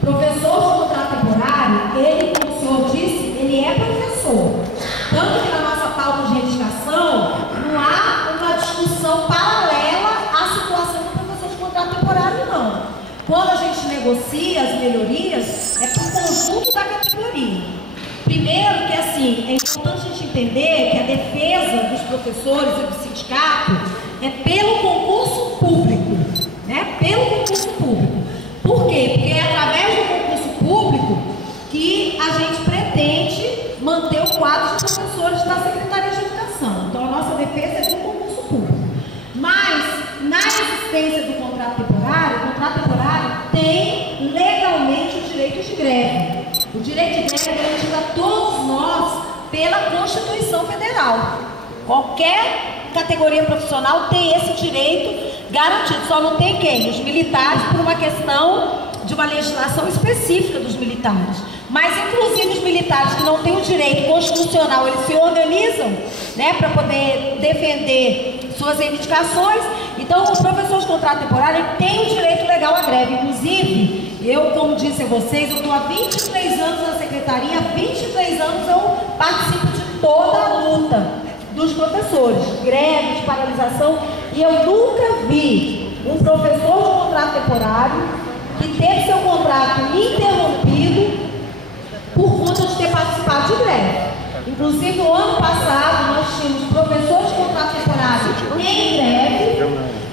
Professor de contrato temporário, ele, como o senhor disse, ele é professor. Tanto que na nossa pauta de reivindicação, não há uma discussão paralela à situação do professor de contrato temporário, não. Quando a gente negocia as melhorias, é para o conjunto da categoria. Primeiro que, assim, é importante a gente entender que a defesa dos professores e do sindicato é pelo concurso público, né? Pelo concurso público. Por quê? Porque é através do concurso público que a gente pretende manter o quadro de professores da Secretaria de Educação. Então, a nossa defesa é do concurso público. Mas, na existência do contrato temporário tem legalmente o direito de greve. O direito de greve é garantido a todos nós pela Constituição Federal. Qualquer categoria profissional tem esse direito garantido. Só não tem quem? Os militares, por uma questão de uma legislação específica dos militares. Mas, inclusive, os militares que não têm o direito constitucional, eles se organizam, né, para poder defender suas reivindicações. Então, os professores de contrato temporário têm o direito legal à greve. Inclusive, eu, como disse a vocês, eu estou há 23 anos na secretaria, há 23 anos eu participo de toda a luta dos professores, greve, de paralisação, e eu nunca vi um professor de contrato temporário que teve seu contrato interrompido por conta de ter participado de greve. Inclusive, no ano passado, nós tínhamos professores de contrato temporário em greve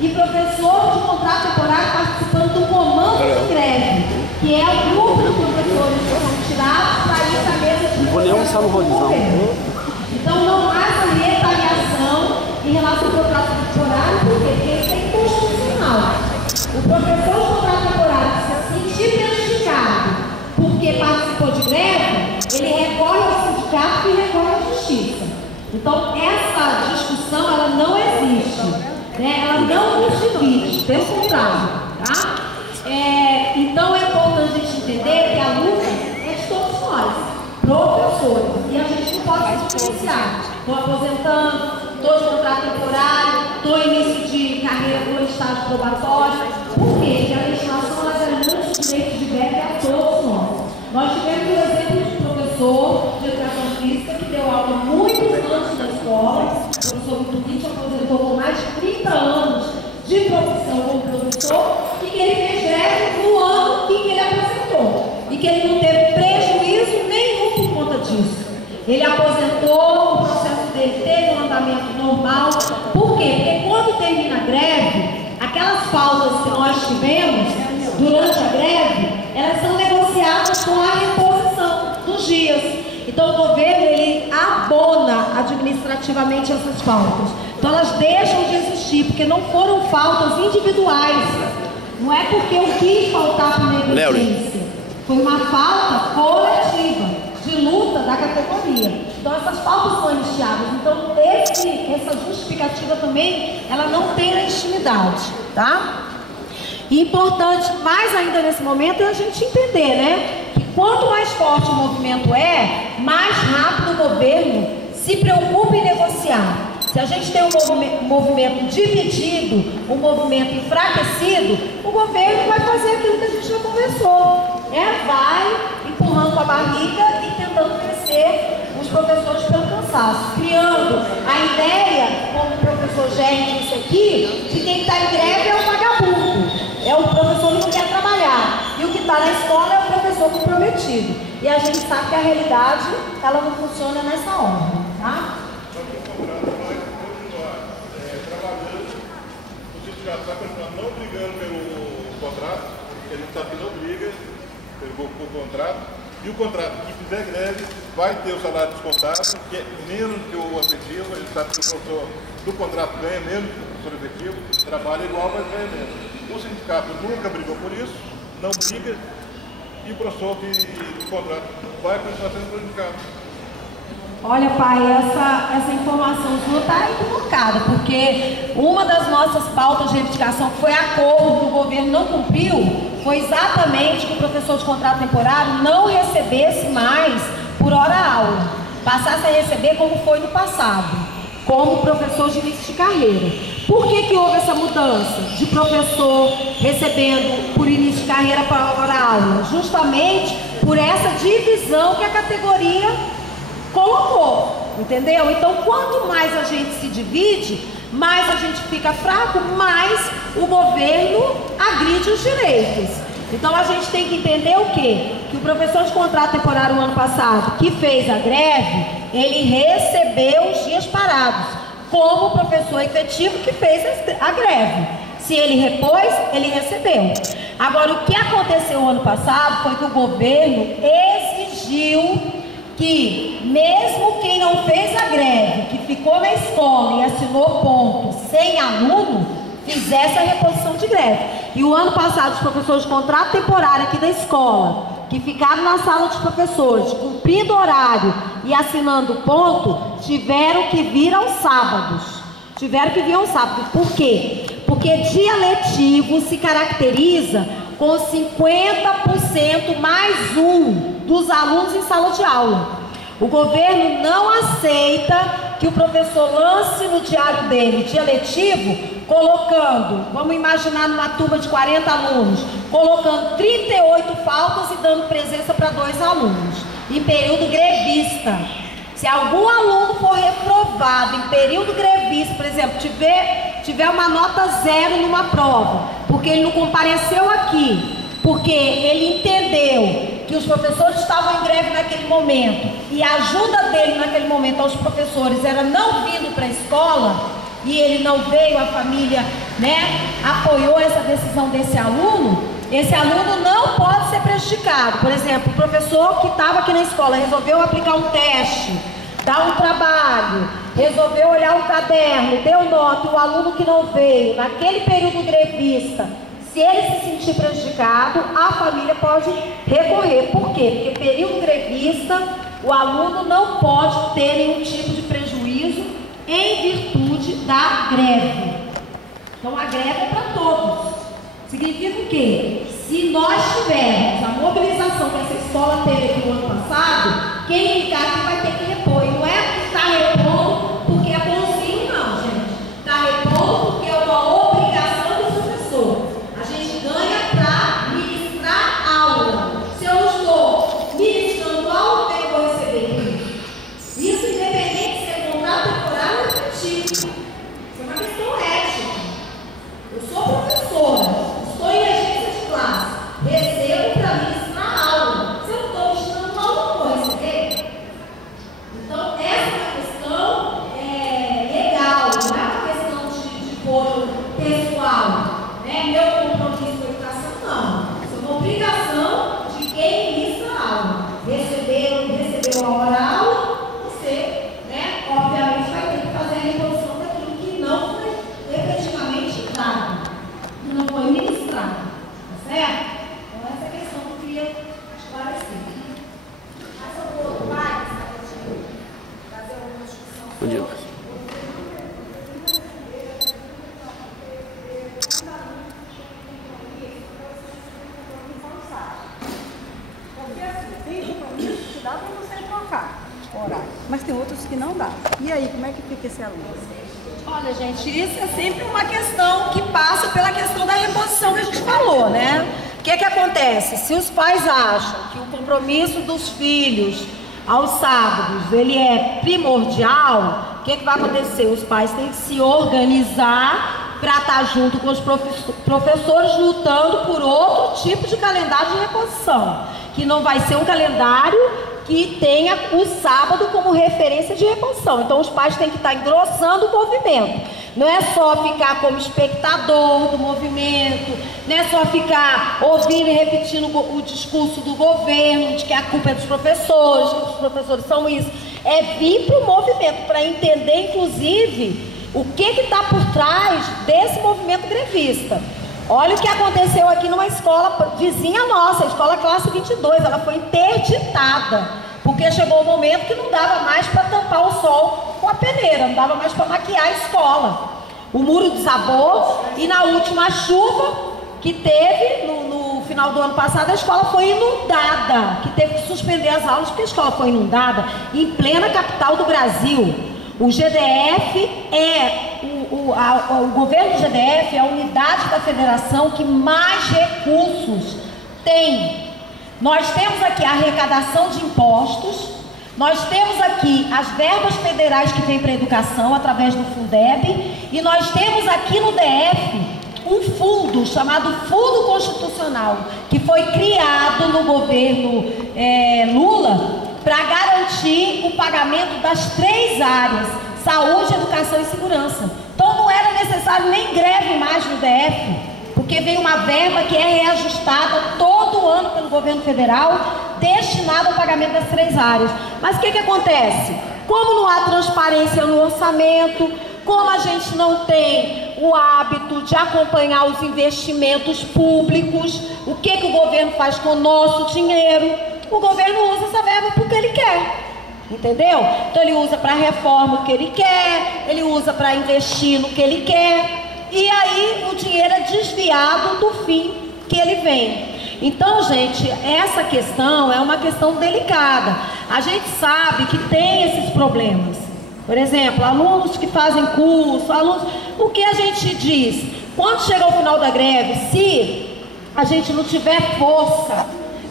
e professor de contrato temporário participando do comando de greve, que é o grupo de professores que são tirados para ir para a mesa de negociação do governo. Então, não há essa retaliação em relação ao contrato temporário, porque isso é inconstitucional. O professor de contrato temporário, se sentir prejudicado porque participou de greve, ele recorre ao sindicato e recorre à justiça. Então, essa discussão, ela não existe, né? Ela não nos divide, pelo contrário, tá? Então, é importante a gente entender que a luta é de todos nós, professores, e a gente não pode se diferenciar. Estou aposentando, estou de contrato temporário, estou em início de carreira, estou em estágio probatório. Por quê? Porque a legislação, ela garante o direito de greve a todos nós. Nós tivemos o exemplo de professor de educação física que deu aula muitos anos na escola. O professor Vitor aposentou com mais de 30 anos de profissão como professor, e que ele fez greve no ano em que ele aposentou. E que ele não teve prejuízo nenhum por conta disso. Ele aposentou, o processo dele teve um andamento normal. Por quê? Porque quando termina a greve, aquelas faltas que nós tivemos durante a greve, elas são negociadas com a reposição dos dias. Então, o governo, ele abona administrativamente essas faltas. Então, elas deixam de existir, porque não foram faltas individuais. Não é porque eu quis faltar por negligência. Foi uma falta coletiva, de luta da categoria. Então, essas faltas são anistiadas. Então, essa justificativa também, ela não tem legitimidade, tá? E importante, mais ainda nesse momento, é a gente entender, né? Que quanto mais forte o movimento é, mais rápido o governo se preocupa em negociar. Se a gente tem um movimento dividido, um movimento enfraquecido, o governo vai fazer aquilo que a gente já conversou, né? Vai empurrando com a barriga e tentando crescer os professores pelo cansaço, criando a ideia, como o professor Gerry disse aqui, de quem está em greve é o vagabundo. É o professor que não quer trabalhar. E o que está na escola é o professor comprometido. E a gente sabe que a realidade, ela não funciona nessa ordem, tá? Só que o contrato vai continuar trabalhando, o sindicato vai continuar não brigando pelo contrato, porque a gente sabe que não briga pelo contrato, e o contrato que fizer greve vai ter o salário descontado, que é menos que o efetivo. A gente sabe que o professor do contrato ganha menos que o professor efetivo, trabalha igual, mas ganha menos. O sindicato nunca brigou por isso, não briga, e o professor de contrato vai continuar sendo prejudicado. Olha, pai, essa informação sua está equivocada, porque uma das nossas pautas de reivindicação que foi acordo que o governo não cumpriu foi exatamente que o professor de contrato temporário não recebesse mais por hora aula, passasse a receber como foi no passado, como professor de início de carreira. por que houve essa mudança de professor recebendo por início de carreira para a aula? Justamente por essa divisão que a categoria colocou, entendeu? Então, quanto mais a gente se divide, mais a gente fica fraco, mais o governo agride os direitos. Então, a gente tem que entender o quê? Que o professor de contrato temporário, no ano passado, que fez a greve, ele recebeu os dias parados, como o professor efetivo que fez a greve. Se ele repôs, ele recebeu. Agora, o que aconteceu no ano passado foi que o governo exigiu que, mesmo quem não fez a greve, que ficou na escola e assinou ponto sem aluno, fizesse a reposição de greve. E o ano passado, os professores de contrato temporário aqui da escola, que ficaram na sala dos professores, cumprindo horário e assinando ponto, tiveram que vir aos sábados. Tiveram que vir aos sábados. Por quê? Porque dia letivo se caracteriza com 50% mais um dos alunos em sala de aula. O governo não aceita que o professor lance no diário dele dia letivo, colocando, vamos imaginar numa turma de 40 alunos, colocando 38 faltas e dando presença para 2 alunos, em período grevista. Se algum aluno for reprovado em período grevista, por exemplo, tiver uma nota 0 numa prova, porque ele não compareceu aqui, porque ele entendeu que os professores estavam em greve naquele momento, e a ajuda dele naquele momento aos professores era não vindo para a escola, e ele não veio, a família, apoiou essa decisão desse aluno, esse aluno não pode ser prejudicado. Por exemplo, o professor que estava aqui na escola resolveu aplicar um teste, dar um trabalho, resolveu olhar o caderno, deu nota, o aluno que não veio, naquele período grevista, se ele se sentir prejudicado, a família pode recorrer. Por quê? Porque período grevista, o aluno não pode ter nenhum tipo de prejuízo em virtude da greve. Então a greve é para todos. Significa o quê? Se nós tivermos a mobilização que essa escola teve aqui no ano passado, quem ficar aqui vai ter que repor. E não é que está repondo porque é bonzinho, não, gente. Está repondo porque é uma obrigação do professor. A gente ganha para ministrar aula. Se eu estou ministrando aula, eu vou receber isso, independente de ser contrato temporário ou efetivo. Isso é uma questão ética. Eu sou professora. Estou em regência de classe, recebo para ministrar aula. Se eu não estou ministrando aula, não vou receber. Então, essa é uma questão legal, não é uma questão de foro pessoal. Meu compromisso com a educação, não. Isso é uma obrigação de quem ministra a aula. Recebeu a hora a aula, você, obviamente, vai ter que fazer a reposição daquilo que não foi efetivamente dado. Não foi ministrado, tá certo? Então essa é a questão que eu queria esclarecer. Mas eu vou mais fazer uma discussão. Bom dia. Porque assim, tem compromisso que dá para você trocar horário, mas tem outros que não dá. E aí, como é que fica esse aluno? Olha, gente, isso é sempre uma questão que passa pela questão da reposição que a gente falou, né? O que acontece? Se os pais acham que o compromisso dos filhos aos sábados, ele é primordial, o que vai acontecer? Os pais têm que se organizar para estar junto com os professores lutando por outro tipo de calendário de reposição, que não vai ser um calendário que tenha o sábado como referência de reposição. Então os pais têm que estar engrossando o movimento. Não é só ficar como espectador do movimento, não é só ficar ouvindo e repetindo o discurso do governo, de que a culpa é dos professores, que os professores são isso. É vir para o movimento, para entender, inclusive, o que está por trás desse movimento grevista. Olha o que aconteceu aqui numa escola vizinha nossa, a escola classe 22, ela foi interditada, porque chegou um momento que não dava mais para tampar o sol com a peneira, não dava mais para maquiar a escola. O muro desabou e na última chuva que teve, no final do ano passado, a escola foi inundada, que teve que suspender as aulas porque a escola foi inundada em plena capital do Brasil. O GDF é o governo do GDF é a unidade da federação que mais recursos tem. Nós temos aqui a arrecadação de impostos, nós temos aqui as verbas federais que vêm para a educação através do Fundeb, e nós temos aqui no DF um fundo chamado Fundo Constitucional, que foi criado no governo Lula para garantir o pagamento das 3 áreas: saúde, educação e segurança. Então não era necessário nem greve mais no DF, porque vem uma verba que é reajustada todo ano pelo governo federal, destinada ao pagamento das 3 áreas. Mas o que acontece? Como não há transparência no orçamento, como a gente não tem o hábito de acompanhar os investimentos públicos, o que o governo faz com o nosso dinheiro? O governo usa essa verba porque ele quer, entendeu? Então ele usa para reforma o que ele quer, ele usa para investir no que ele quer, e aí o dinheiro é desviado do fim que ele vem. Então, gente, essa questão é uma questão delicada. A gente sabe que tem esses problemas. Por exemplo, alunos que fazem curso, alunos... O que a gente diz? Quando chega o final da greve, se a gente não tiver força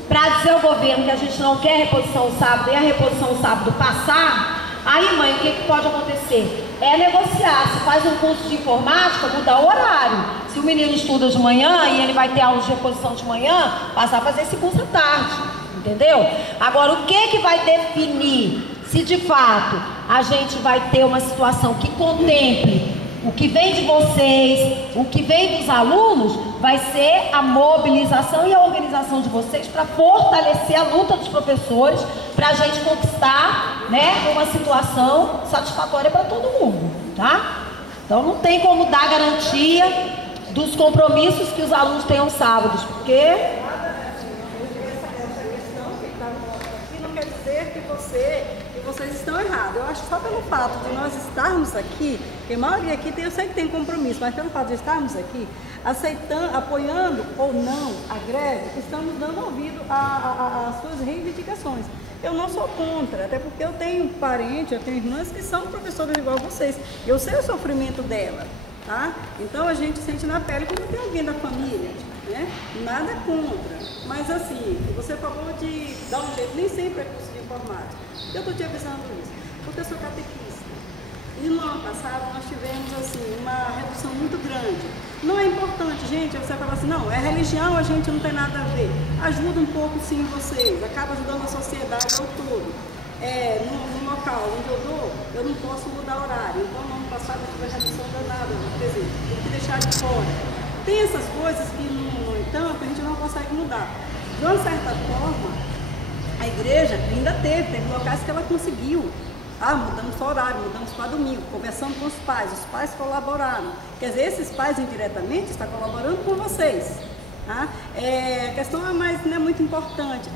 para dizer ao governo que a gente não quer reposição sábado e a reposição sábado passar, aí, mãe, o que pode acontecer? É negociar. Se faz um curso de informática, mudar o horário. Se o menino estuda de manhã e ele vai ter aula de reposição de manhã, passar a fazer esse curso à tarde, entendeu? Agora, o que vai definir se de fato a gente vai ter uma situação que contemple o que vem de vocês, o que vem dos alunos, vai ser a mobilização e a organização de vocês para fortalecer a luta dos professores, para a gente conquistar, né, uma situação satisfatória para todo mundo, tá? Então não tem como dar garantia dos compromissos que os alunos tenham sábados, porque... Não quer dizer que vocês estão errados. Eu acho que só pelo fato de nós estarmos aqui, que a maioria aqui eu sei que tem compromisso, mas pelo fato de estarmos aqui, aceitando, apoiando ou não a greve, estamos dando ouvido às suas reivindicações. Eu não sou contra, até porque eu tenho parentes, eu tenho irmãs que são professoras igual a vocês. Eu sei o sofrimento dela, tá? Então a gente sente na pele quando tem alguém da família, né? Nada contra. Mas assim, você falou de dar um jeito, nem sempre é curso de informática. Eu estou te avisando isso, porque eu sou catequista. E no ano passado nós tivemos assim, uma redução muito grande. Não é importante, gente, você fala assim, não, é religião, a gente não tem nada a ver. Ajuda um pouco sim vocês, acaba ajudando a sociedade ao todo. No local onde eu dou, eu não posso mudar horário. Então no ano passado eu tive a redução danada, quer dizer, tem que deixar de fora. Tem essas coisas que, no entanto, a gente não consegue mudar. De uma certa forma, a igreja ainda teve locais que ela conseguiu. Mudamos o horário, mudamos para domingo, conversando com os pais colaboraram. Quer dizer, esses pais indiretamente estão colaborando com vocês. Tá? A questão não é muito importante.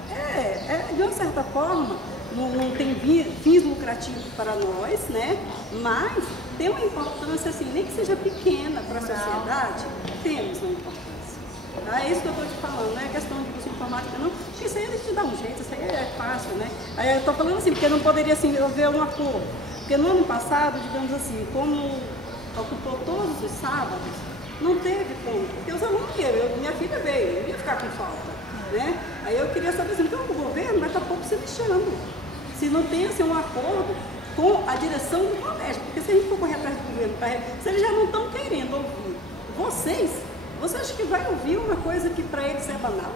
De uma certa forma, não tem fins lucrativos para nós, né? Mas tem uma importância, assim, nem que seja pequena para a sociedade, temos uma importância. É isso que eu estou te falando, não é questão de curso de informática não, porque isso aí a gente dá um jeito, isso aí é fácil, né? Aí eu estou falando assim, porque não poderia assim, haver um acordo. Porque no ano passado, digamos assim, como ocupou todos os sábados, não teve como, porque os alunos iam, minha filha veio, eu ia ficar com falta, né? Aí eu queria saber assim, então o governo vai estar pouco se lixando, se não tem assim, um acordo com a direção do colégio, porque se a gente for correr atrás do governo, se eles já não estão querendo ouvir você acha que vai ouvir uma coisa que para eles é banal?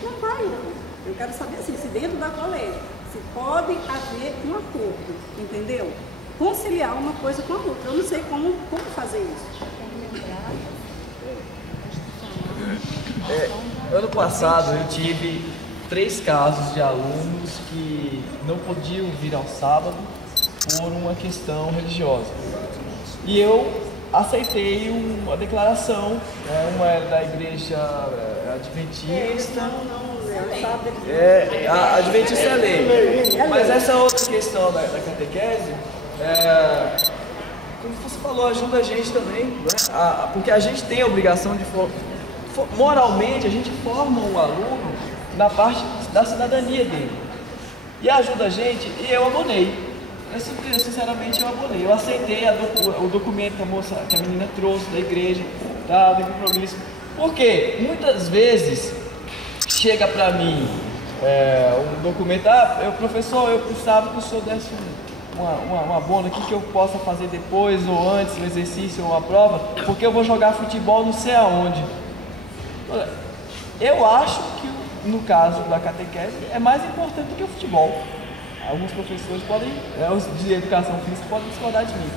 Não vai ouvir. Eu quero saber assim, se dentro da colégio, se pode haver um acordo, entendeu? Conciliar uma coisa com a outra. Eu não sei como fazer isso. Ano passado eu tive 3 casos de alunos que não podiam vir ao sábado por uma questão religiosa. E eu aceitei uma declaração, uma era da igreja adventista, a adventista é lei, mas essa outra questão da catequese, como você falou, ajuda a gente também, né? Porque a gente tem a obrigação de, moralmente, a gente forma um aluno na parte da cidadania dele, e ajuda a gente, e eu abonei. Sinceramente, eu abonei. Eu aceitei o documento que a menina trouxe da igreja, tá, do compromisso. Porque muitas vezes chega para mim um documento, professor, eu precisava que o senhor desse uma abono aqui que eu possa fazer depois ou antes, um exercício ou uma prova, porque eu vou jogar futebol não sei aonde. Eu acho que, no caso da catequese, é mais importante do que o futebol. Alguns professores os de educação física podem discordar de mim,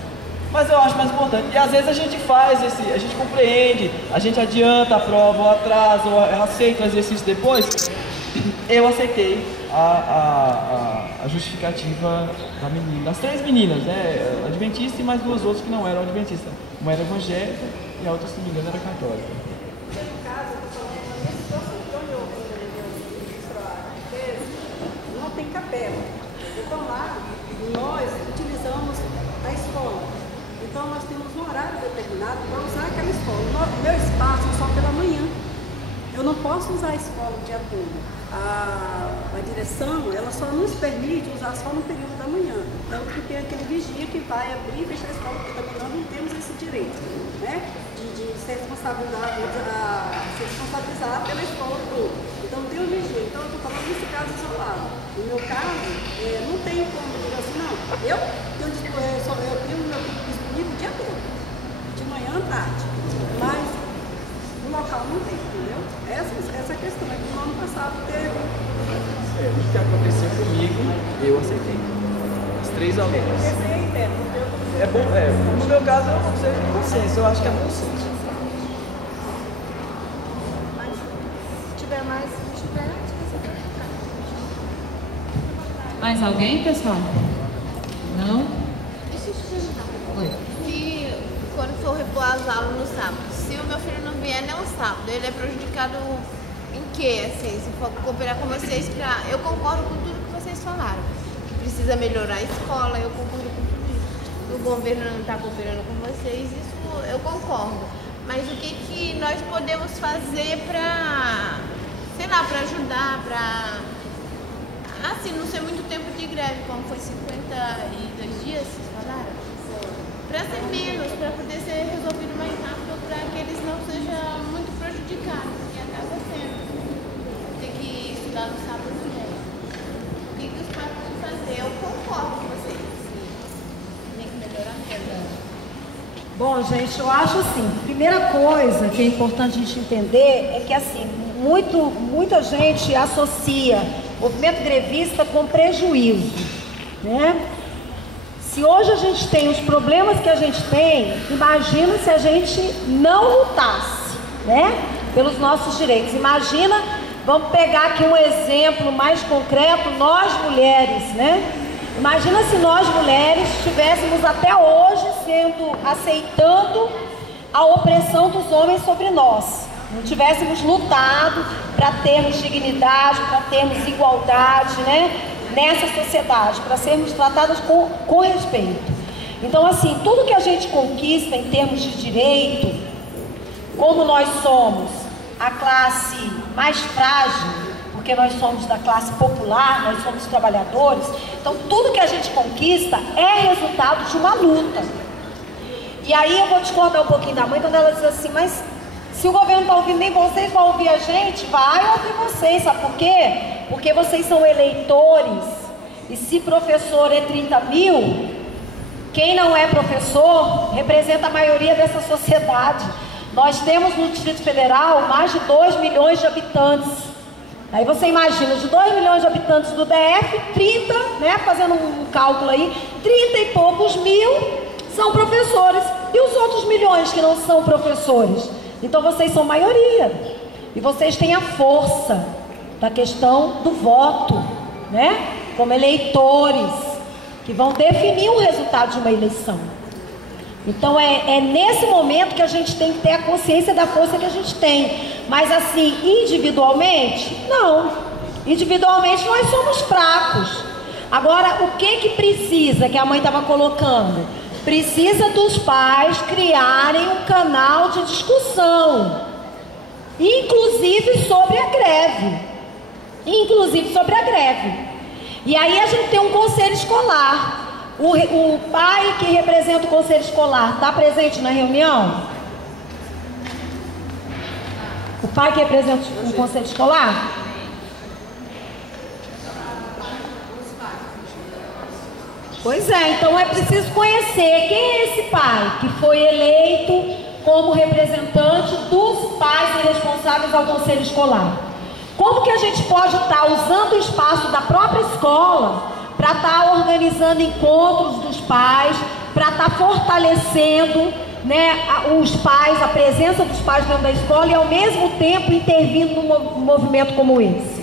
mas eu acho mais importante. E às vezes a gente a gente compreende, a gente adianta a prova, ou atrasa, ou aceita o exercício depois. Eu aceitei a justificativa da menina, das 3 meninas, né? Adventista e mais 2 outras que não eram adventistas. Uma era evangélica e a outra, se não me engano, era católica. Não tem capela. Então lá, nós utilizamos a escola. Então nós temos um horário determinado para usar aquela escola. O meu espaço é só pela manhã. Eu não posso usar a escola o dia todo. A direção, ela só nos permite usar só no período da manhã. Tanto que tem aquele vigia que vai abrir e fechar a escola, porque também nós não temos esse direito, né? De ser responsabilizado pela escola toda. Então tem o vigia. Então eu estou falando nesse caso isolado. No meu caso, não tem como dizer assim, não. Eu tenho o meu tempo disponível o dia todo, de manhã à tarde. Mas no local não tem, entendeu? Essa questão é que no ano passado teve. O que aconteceu comigo, eu aceitei. As 3 alunas. É bom, no meu caso eu não sei de consenso, eu acho que é bom senso. Mas se tiver mais estudante, você vai ficar. Mais alguém, pessoal? Não? Deixa eu te perguntar. Oi. Se quando for repor as aulas no sábado, se o meu filho não vier nem no sábado, ele é prejudicado em quê? Assim, se for cooperar com vocês eu concordo com tudo que vocês falaram. Que precisa melhorar a escola, eu concordo com tudo isso. O governo não está cooperando com vocês, isso eu concordo. Mas o que nós podemos fazer para, sei lá, para ajudar, para assim, não ser muito tempo de greve, como foi 52 dias, vocês falaram? Para ser menos, para poder ser resolvido mais rápido, para que eles não sejam muito prejudicados, que acaba sendo. Ter que estudar no sábado de manhã. O que os pais podem fazer? Eu concordo com vocês. Tem que melhorar mesmo. Bom, gente, eu acho assim, primeira coisa que é importante a gente entender é que assim, muita gente associa o movimento grevista com prejuízo, né? Se hoje a gente tem os problemas que a gente tem, imagina se a gente não lutasse, né, pelos nossos direitos. Imagina, vamos pegar aqui um exemplo mais concreto, nós mulheres, né? Imagina se nós mulheres estivéssemos até hoje aceitando a opressão dos homens sobre nós. Não tivéssemos lutado para termos dignidade, para termos igualdade, né, nessa sociedade, para sermos tratadas com respeito. Então, assim, tudo que a gente conquista em termos de direito, como nós somos a classe mais frágil, porque nós somos da classe popular, nós somos trabalhadores, então tudo que a gente conquista é resultado de uma luta. E aí eu vou discordar um pouquinho da mãe quando ela diz assim, mas se o governo está ouvindo, nem vocês vão ouvir a gente, vai ouvir vocês, sabe por quê? Porque vocês são eleitores, e se professor é 30 mil, quem não é professor representa a maioria dessa sociedade. Nós temos no Distrito Federal mais de 2 milhões de habitantes. Aí você imagina, de 2 milhões de habitantes do DF, 30, né, fazendo um cálculo aí, 30 e poucos mil são professores. E os outros milhões que não são professores? Então vocês são maioria. E vocês têm a força da questão do voto, né? Como eleitores, que vão definir o resultado de uma eleição. Então é nesse momento que a gente tem que ter a consciência da força que a gente tem. Mas assim, individualmente, não. Individualmente nós somos fracos. Agora, o que precisa, que a mãe estava colocando? Precisa dos pais criarem um canal de discussão, inclusive sobre a greve. E aí a gente tem um conselho escolar. O pai que representa o conselho escolar está presente na reunião? O pai que representa o conselho escolar? Pois é, então é preciso conhecer quem é esse pai que foi eleito como representante dos pais e responsáveis ao conselho escolar. Como que a gente pode estar usando o espaço da própria escola para estar organizando encontros dos pais, para estar fortalecendo, né, os pais, a presença dos pais dentro da escola e ao mesmo tempo intervindo num movimento como esse?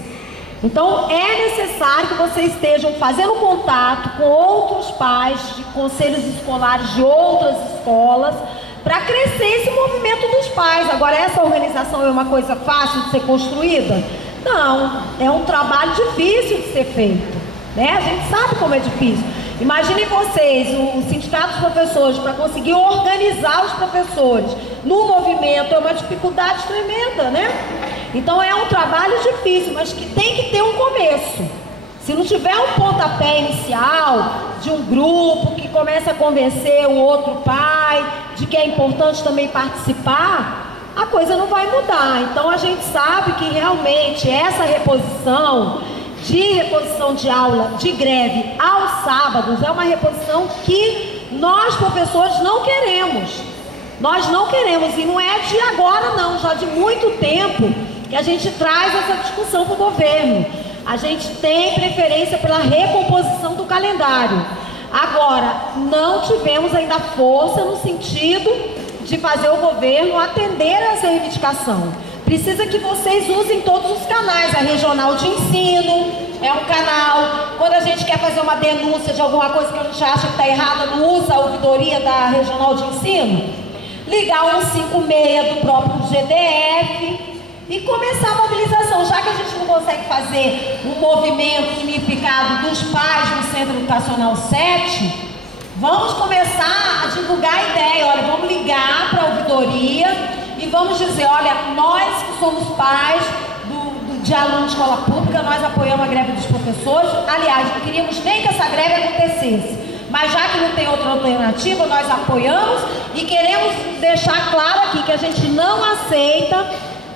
Então é necessário que vocês estejam fazendo contato com outros pais de conselhos escolares de outras escolas para crescer esse movimento dos pais. Agora, essa organização é uma coisa fácil de ser construída? Não, é um trabalho difícil de ser feito, né? A gente sabe como é difícil. Imaginem vocês, o sindicato dos professores, para conseguir organizar os professores no movimento, é uma dificuldade tremenda, né? Então é um trabalho difícil, mas que tem que ter um começo. Se não tiver um pontapé inicial de um grupo que começa a convencer o outro pai de que é importante também participar, a coisa não vai mudar. Então a gente sabe que realmente essa reposição de aula de greve aos sábados é uma reposição que nós professores não queremos. Nós não queremos, e não é de agora não, já de muito tempo que a gente traz essa discussão para o governo. A gente tem preferência pela recomposição do calendário. Agora, não tivemos ainda força no sentido de fazer o governo atender a essa reivindicação. Precisa que vocês usem todos os canais. A regional de ensino é um canal. Quando a gente quer fazer uma denúncia de alguma coisa que a gente acha que está errada, não usa a ouvidoria da regional de ensino. Ligar o 156 do próprio GDF e começar a mobilização. Já que a gente não consegue fazer um movimento unificado dos pais no Centro Educacional 7, vamos começar a divulgar a ideia. Olha, vamos ligar para a ouvidoria e vamos dizer, olha, nós que somos pais de alunos de escola pública, nós apoiamos a greve dos professores. Aliás, não queríamos nem que essa greve acontecesse, mas já que não tem outra alternativa, nós apoiamos e queremos deixar claro aqui que a gente não aceita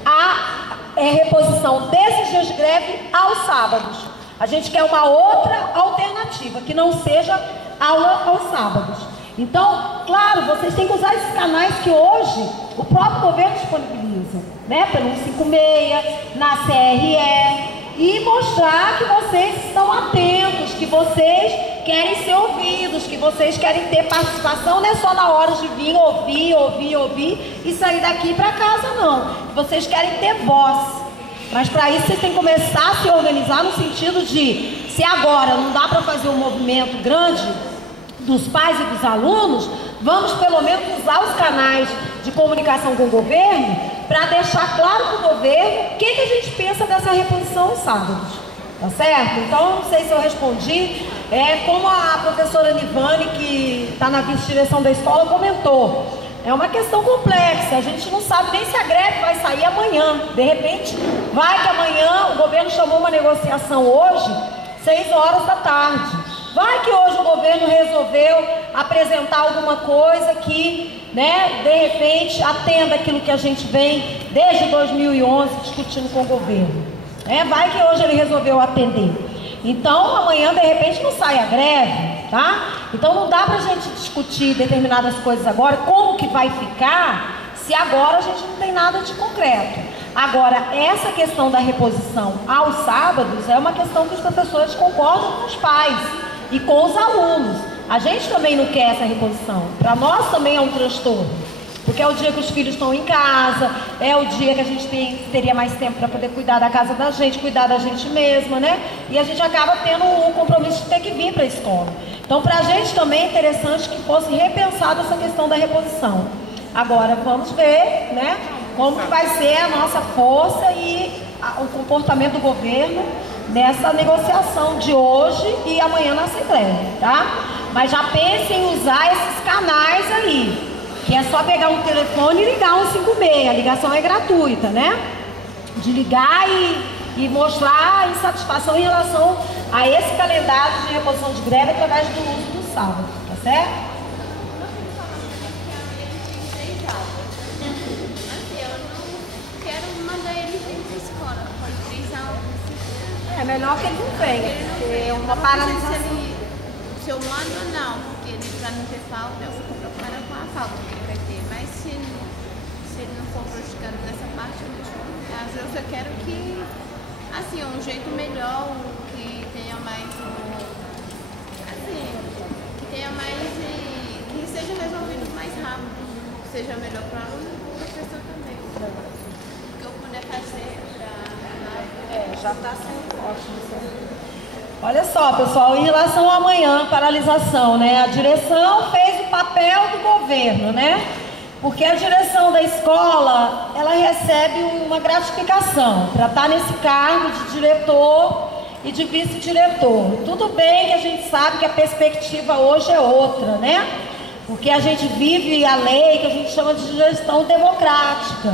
a reposição desses dias de greve aos sábados. A gente quer uma outra alternativa, que não seja aula aos sábados. Então, claro, vocês têm que usar esses canais que hoje o próprio governo disponibiliza, né? Pelo 156, na CRE, e mostrar que vocês estão atentos, que vocês querem ser ouvidos, que vocês querem ter participação, não é só na hora de vir ouvir e sair daqui para casa, não. Vocês querem ter voz. Mas para isso vocês têm que começar a se organizar no sentido de, se agora não dá para fazer um movimento grande dos pais e dos alunos, vamos pelo menos usar os canais de comunicação com o governo para deixar claro para o governo o que a gente pensa dessa reposição aos sábados, tá certo? Então, não sei se eu respondi, como a professora Nivane, que está na vice-direção da escola, comentou, é uma questão complexa, a gente não sabe nem se a greve vai sair amanhã, de repente, vai que amanhã o governo chamou uma negociação hoje, 6 horas da tarde. Vai que hoje o governo resolveu apresentar alguma coisa que, né, de repente, atenda aquilo que a gente vem desde 2011 discutindo com o governo. Vai que hoje ele resolveu atender. Então, amanhã, de repente, não sai a greve, tá? Então, não dá pra gente discutir determinadas coisas agora, como que vai ficar, se agora a gente não tem nada de concreto. Agora, essa questão da reposição aos sábados é uma questão que os professores concordam com os pais e com os alunos. A gente também não quer essa reposição. Para nós também é um transtorno. Porque é o dia que os filhos estão em casa, é o dia que a gente teria mais tempo para poder cuidar da casa da gente, cuidar da gente mesma, né? E a gente acaba tendo o compromisso de ter que vir para a escola. Então, para a gente também é interessante que fosse repensada essa questão da reposição. Agora, vamos ver, né, como que vai ser a nossa força e o comportamento do governo nessa negociação de hoje e amanhã na Assembleia, tá? Mas já pense em usar esses canais aí, que é só pegar um telefone e ligar um 156, a ligação é gratuita, né? De ligar e mostrar a insatisfação em relação a esse calendário de reposição de greve através do uso do sábado, tá certo? É melhor que ele não venha, porque é uma paralisação. Se eu mando ou não, porque para não ter falta, eu fico preocupada com a falta que ele vai ter. Mas se ele não for prejudicado nessa parte, às vezes eu quero que, assim, um jeito melhor, que tenha mais, assim, que tenha mais, que seja resolvido mais rápido, que seja melhor para o aluno e para o professor também. O que eu puder fazer para... Já está sendo ótimo. Olha só, pessoal, em relação ao amanhã, paralisação, né? A direção fez o papel do governo, né? Porque a direção da escola, ela recebe uma gratificação para estar nesse cargo de diretor e de vice-diretor. Tudo bem que a gente sabe que a perspectiva hoje é outra, né? Porque a gente vive a lei que a gente chama de gestão democrática.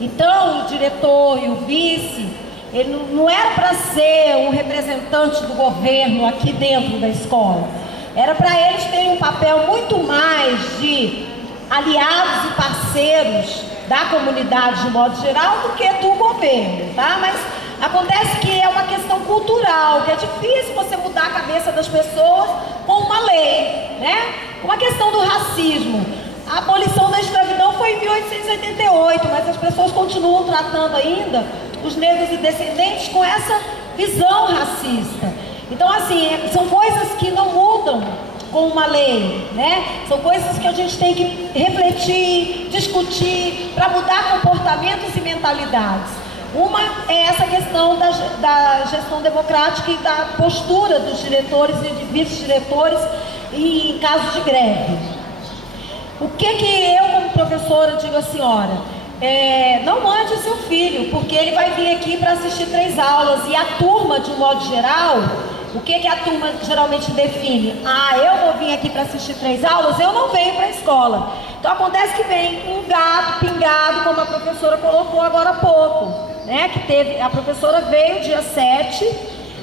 Então, o diretor e o vice, ele não era para ser um representante do governo aqui dentro da escola. Era para eles terem um papel muito mais de aliados e parceiros da comunidade de modo geral do que do governo, tá? Mas acontece que é uma questão cultural, que é difícil você mudar a cabeça das pessoas com uma lei, né? Uma questão do racismo. A abolição da escravidão foi em 1888, mas as pessoas continuam tratando ainda os negros e descendentes com essa visão racista. Então, assim, são coisas que não mudam com uma lei, né? São coisas que a gente tem que refletir, discutir, para mudar comportamentos e mentalidades. Uma é essa questão da gestão democrática e da postura dos diretores e de vice-diretores em caso de greve. O que eu, como professora, digo à senhora? Não mande o seu filho, porque ele vai vir aqui para assistir 3 aulas. E a turma, de um modo geral, o que a turma geralmente define? Eu vou vir aqui para assistir 3 aulas, eu não venho para a escola. Então acontece que vem um gato pingado, como a professora colocou agora há pouco, né? A professora veio dia 7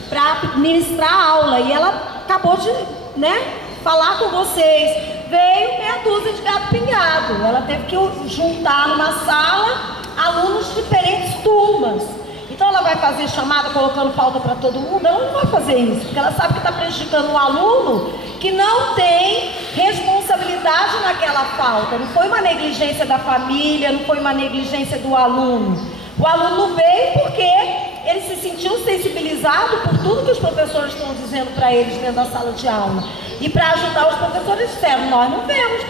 para ministrar a aula e ela acabou de, né, falar com vocês. Veio meia dúzia de gato pingado. Ela teve que juntar numa sala alunos de diferentes turmas. Então ela vai fazer chamada colocando pauta para todo mundo? Ela não vai fazer isso, porque ela sabe que está prejudicando um aluno que não tem responsabilidade naquela pauta. Não foi uma negligência da família, não foi uma negligência do aluno. O aluno veio porque ele se sentiu sensibilizado por tudo que os professores estão dizendo para eles dentro da sala de aula. E para ajudar os professores disseram, nós não vemos,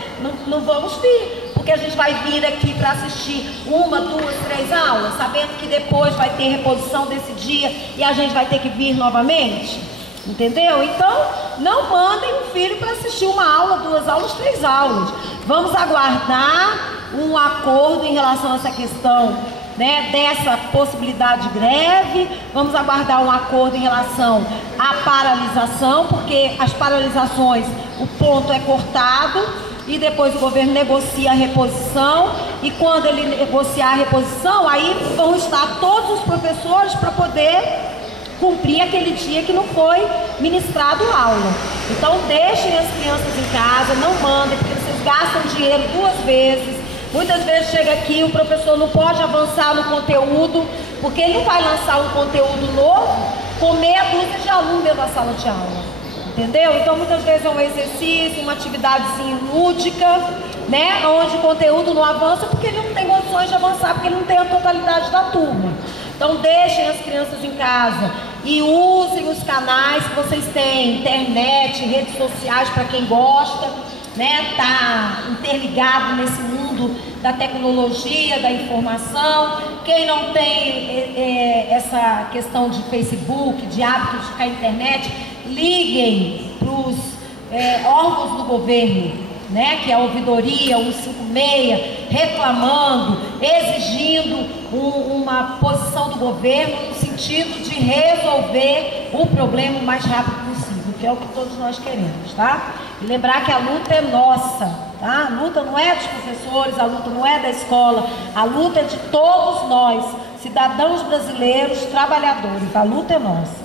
não vamos vir, porque a gente vai vir aqui para assistir 1, 2, 3 aulas, sabendo que depois vai ter reposição desse dia e a gente vai ter que vir novamente. Entendeu? Então, não mandem um filho para assistir 1 aula, 2 aulas, 3 aulas. Vamos aguardar um acordo em relação a essa questão, né, dessa possibilidade de greve. Vamos aguardar um acordo em relação à paralisação, porque as paralisações, o ponto é cortado e depois o governo negocia a reposição, e quando ele negociar a reposição, aí vão estar todos os professores para poder cumprir aquele dia que não foi ministrado aula. Então deixem as crianças em casa, não mandem, porque vocês gastam dinheiro 2 vezes. Muitas vezes chega aqui, o professor não pode avançar no conteúdo, porque ele não vai lançar um conteúdo novo com meia dúzia de alunos dentro da sala de aula. Entendeu? Então muitas vezes é um exercício, uma atividadezinha lúdica, né? Onde o conteúdo não avança porque ele não tem condições de avançar, porque ele não tem a totalidade da turma. Então deixem as crianças em casa e usem os canais que vocês têm, internet, redes sociais para quem gosta, né? Tá interligado nesse mundo da tecnologia, da informação. Quem não tem essa questão de Facebook, de hábito de ficar na internet, liguem para os órgãos do governo, né, que é a ouvidoria 156, reclamando, exigindo uma posição do governo no sentido de resolver o problema o mais rápido possível, que é o que todos nós queremos, tá? E lembrar que a luta é nossa, tá? A luta não é dos professores, a luta não é da escola, a luta é de todos nós, cidadãos brasileiros, trabalhadores, a luta é nossa.